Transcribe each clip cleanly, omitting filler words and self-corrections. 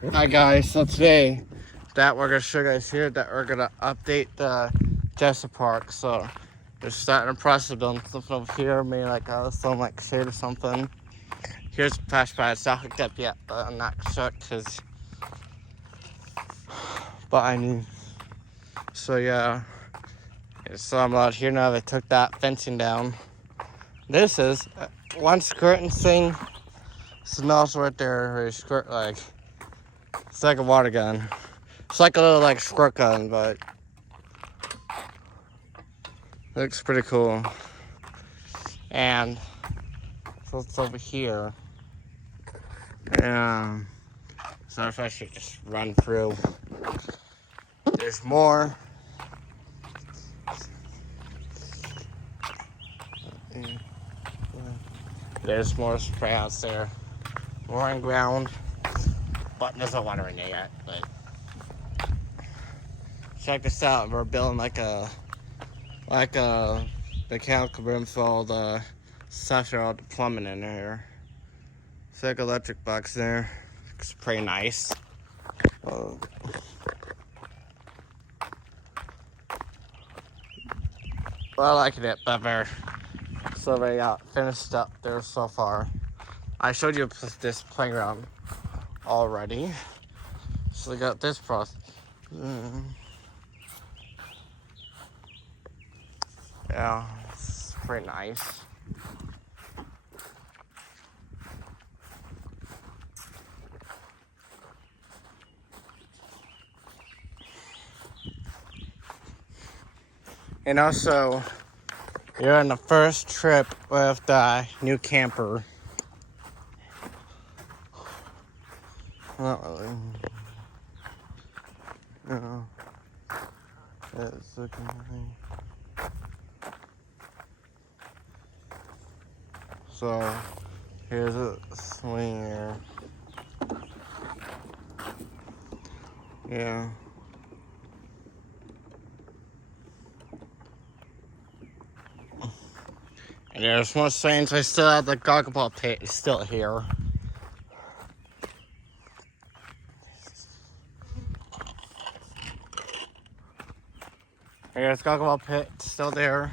Hi guys, so today that we're gonna show you guys here that we're gonna update the jester park. So we're starting the process of building something over here, maybe like some like shade or something. Here's the flash pad. It's not hooked up yet, but I'm not sure because but I need. So yeah, so I'm out here now. They took that fencing down. This is one skirting thing. Smells right there. Where you squirt like it's like a water gun. It's like a little like squirt gun, but looks pretty cool. And so it's over here. And so if I should just run through. There's more. There's more spray outs there. More on ground. But there's no water in there yet. But check this out. We're building like a mechanical room for all the stuff for all the plumbing in there. It's like electric box there. It's pretty nice. Well, I like it better. So they got finished up there so far. I showed you this playground already. So they got this process. Yeah, it's pretty nice. And also, you're on the first trip with the new camper. Not really. No. It's looking like. So, here's a swing here. Yeah. And there's more swings. I still have the goggle ball pit. It's still here. Here's goggle ball pit. Still there.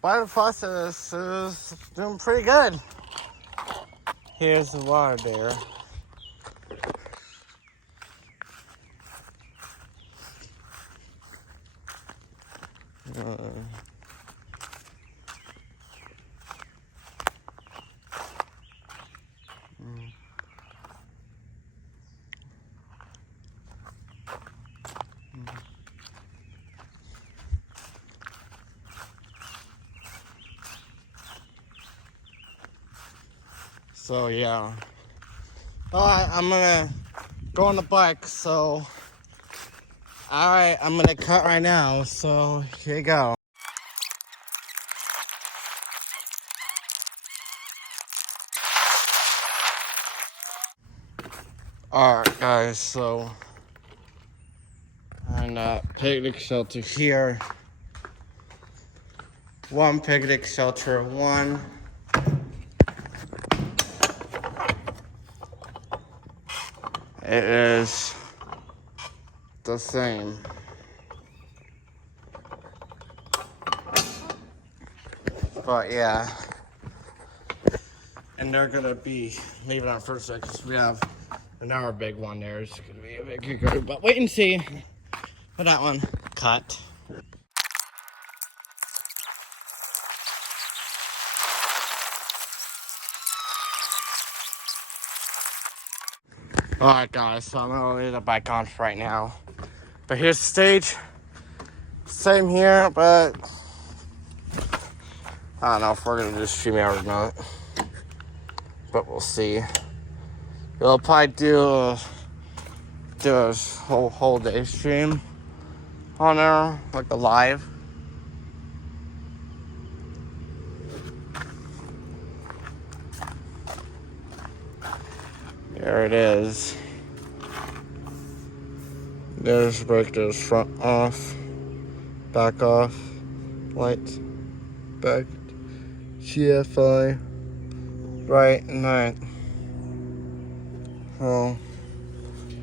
But the process is doing pretty good. Here's the water there. So yeah. Alright, I'm gonna go on the bike, so alright, I'm gonna cut right now, so here you go. Alright guys, so and picnic shelter here. One picnic shelter, one. It is the same. But yeah. And they're gonna be leaving on first because we have another big one there. It's gonna be a big group. But wait and see for that one. Cut. Alright guys, so I'm gonna leave the bike on for right now. But here's the stage. Same here, but I don't know if we're gonna do stream out or not. But we'll see. We'll probably do a whole day stream on there, like a live. There it is. There's break this front off, back off, lights. back GFI right night. Oh,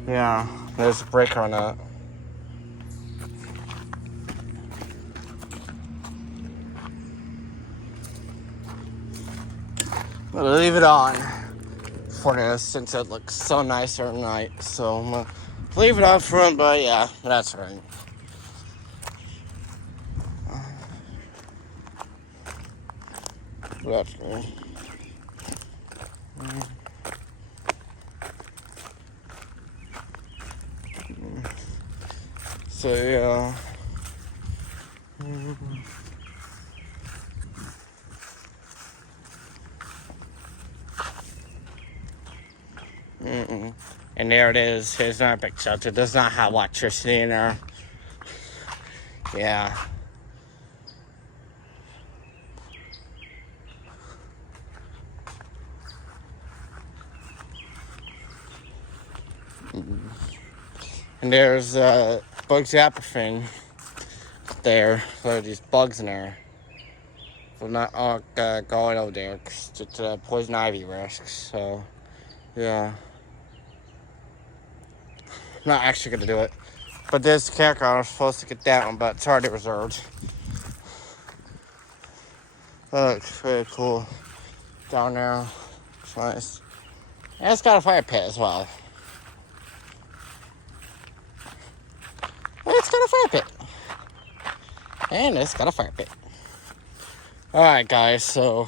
yeah, there's a breaker on that. I'm gonna leave it on for this since it looks so nice at night. So I'm gonna leave it on for him, but yeah, that's right. That's good. So yeah. And there it is. Here's an epic shelter. It does not have electricity in there. Yeah. And there's Bugs Apathin there. So there are these bugs in there. So not going over there because it's poison ivy risks. So yeah. I'm not actually gonna do it. But there's the campground. I was supposed to get that one, but it's already reserved. That looks pretty cool down there. It's nice. And it's got a fire pit as well. And it's got a fire pit. And it's got a fire pit. Alright, guys, so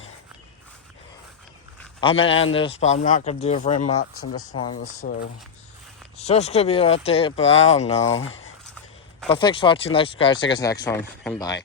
I'm gonna end this, but I'm not gonna do very much in this one. So it's just gonna be an update, but I don't know. But thanks for watching. Like, subscribe. See you guys next one, and bye.